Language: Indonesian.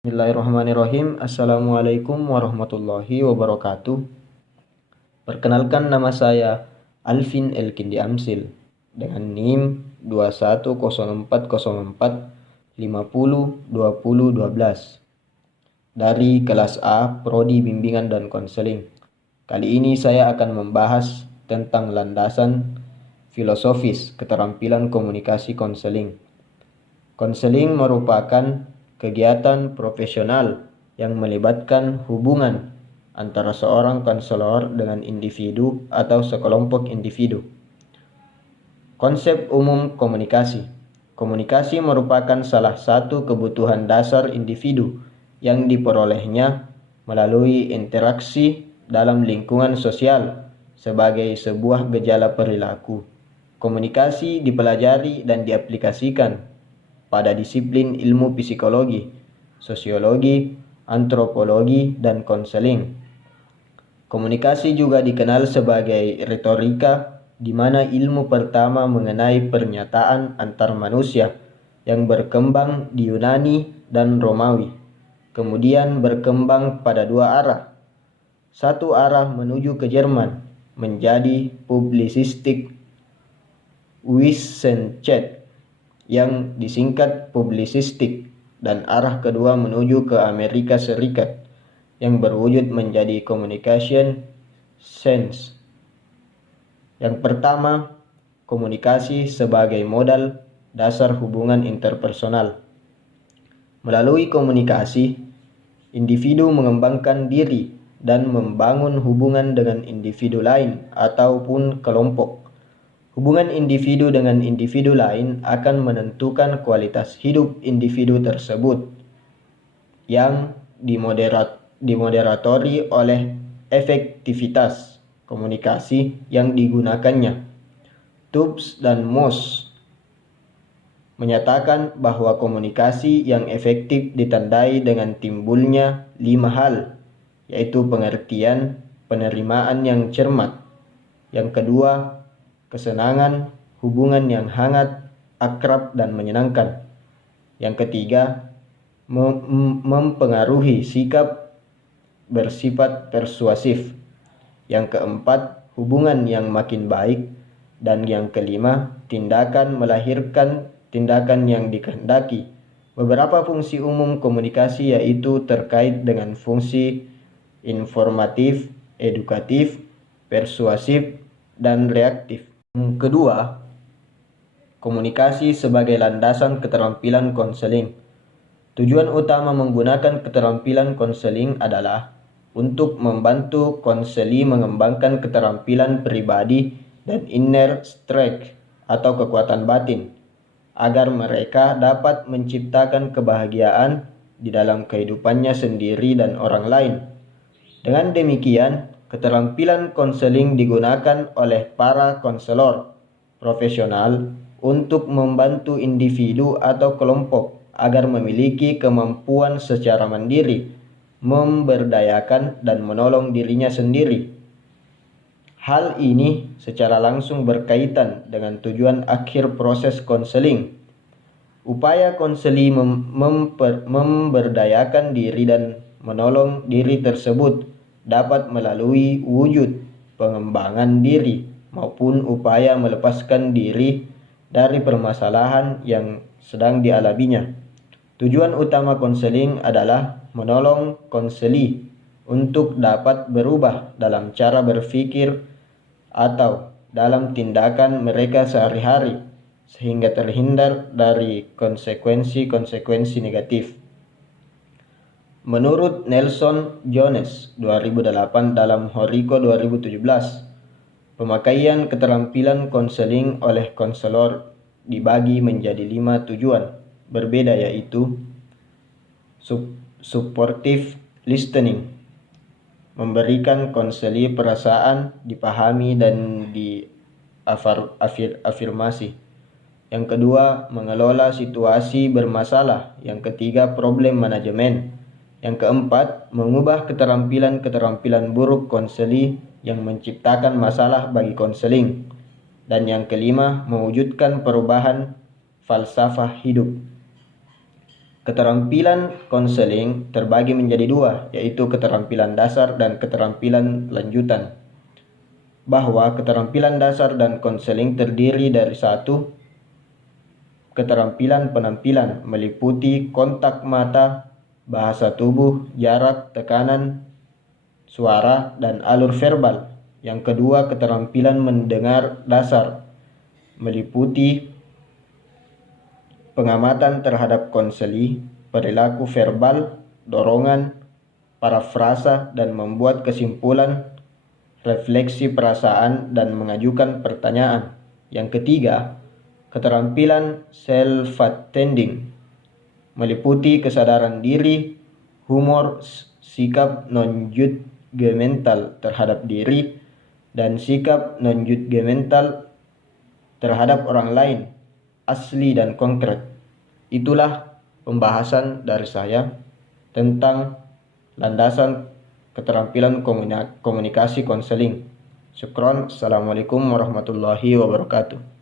Bismillahirrahmanirrahim. Assalamualaikum warahmatullahi wabarakatuh. Perkenalkan, nama saya Alvin Elkindi Amsil dengan NIM 210404502012 dari kelas A Prodi Bimbingan dan Konseling. Kali ini saya akan membahas tentang landasan filosofis keterampilan komunikasi konseling. Konseling merupakan kegiatan profesional yang melibatkan hubungan antara seorang konselor dengan individu atau sekelompok individu. Konsep umum komunikasi. Komunikasi merupakan salah satu kebutuhan dasar individu yang diperolehnya melalui interaksi dalam lingkungan sosial sebagai sebuah gejala perilaku. Komunikasi dipelajari dan diaplikasikan pada disiplin ilmu psikologi, sosiologi, antropologi, dan konseling. Komunikasi juga dikenal sebagai retorika, di mana ilmu pertama mengenai pernyataan antar manusia yang berkembang di Yunani dan Romawi, kemudian berkembang pada dua arah. Satu arah menuju ke Jerman menjadi publisistik Wissenschaft yang disingkat publisistik, dan arah kedua menuju ke Amerika Serikat yang berwujud menjadi communication science. Yang pertama, komunikasi sebagai modal dasar hubungan interpersonal. Melalui komunikasi, individu mengembangkan diri dan membangun hubungan dengan individu lain ataupun kelompok. Hubungan individu dengan individu lain akan menentukan kualitas hidup individu tersebut yang dimoderatori oleh efektivitas komunikasi yang digunakannya. Tubbs dan Moss menyatakan bahwa komunikasi yang efektif ditandai dengan timbulnya 5 hal, yaitu pengertian, penerimaan yang cermat. Yang kedua, kesenangan, hubungan yang hangat, akrab, dan menyenangkan. Yang ketiga, mempengaruhi sikap bersifat persuasif. Yang keempat, hubungan yang makin baik. Dan yang kelima, tindakan melahirkan tindakan yang dikehendaki. Beberapa fungsi umum komunikasi yaitu terkait dengan fungsi informatif, edukatif, persuasif, dan reaktif. Kedua, komunikasi sebagai landasan keterampilan konseling. Tujuan utama menggunakan keterampilan konseling adalah untuk membantu konseli mengembangkan keterampilan pribadi dan inner strength atau kekuatan batin, agar mereka dapat menciptakan kebahagiaan di dalam kehidupannya sendiri dan orang lain. Dengan demikian, keterampilan konseling digunakan oleh para konselor profesional untuk membantu individu atau kelompok agar memiliki kemampuan secara mandiri, memberdayakan, dan menolong dirinya sendiri. Hal ini secara langsung berkaitan dengan tujuan akhir proses konseling. Upaya konseli memberdayakan diri dan menolong diri tersebut dapat melalui wujud pengembangan diri maupun upaya melepaskan diri dari permasalahan yang sedang dialaminya. Tujuan utama konseling adalah menolong konseli untuk dapat berubah dalam cara berpikir atau dalam tindakan mereka sehari-hari, sehingga terhindar dari konsekuensi-konsekuensi negatif. Menurut Nelson Jones 2008 dalam Horiko 2017, pemakaian keterampilan konseling oleh konselor dibagi menjadi 5 tujuan berbeda, yaitu supportive listening, memberikan konseli perasaan dipahami dan diafirmasi. Yang kedua, mengelola situasi bermasalah. Yang ketiga, problem management. Yang keempat, mengubah keterampilan-keterampilan buruk konseli yang menciptakan masalah bagi konseling. Dan yang kelima, mewujudkan perubahan falsafah hidup. Keterampilan konseling terbagi menjadi dua, yaitu keterampilan dasar dan keterampilan lanjutan. Bahwa keterampilan dasar dan konseling terdiri dari satu, keterampilan penampilan meliputi kontak mata, bahasa tubuh, jarak, tekanan, suara, dan alur verbal. Yang kedua, keterampilan mendengar dasar meliputi pengamatan terhadap konseli, perilaku verbal, dorongan, parafrasa, dan membuat kesimpulan, refleksi perasaan, dan mengajukan pertanyaan. Yang ketiga, keterampilan self-attending meliputi kesadaran diri, humor, sikap non-judgmental terhadap diri, dan sikap non-judgmental terhadap orang lain, asli dan konkret. Itulah pembahasan dari saya tentang landasan keterampilan komunikasi konseling. Syukron. Assalamualaikum warahmatullahi wabarakatuh.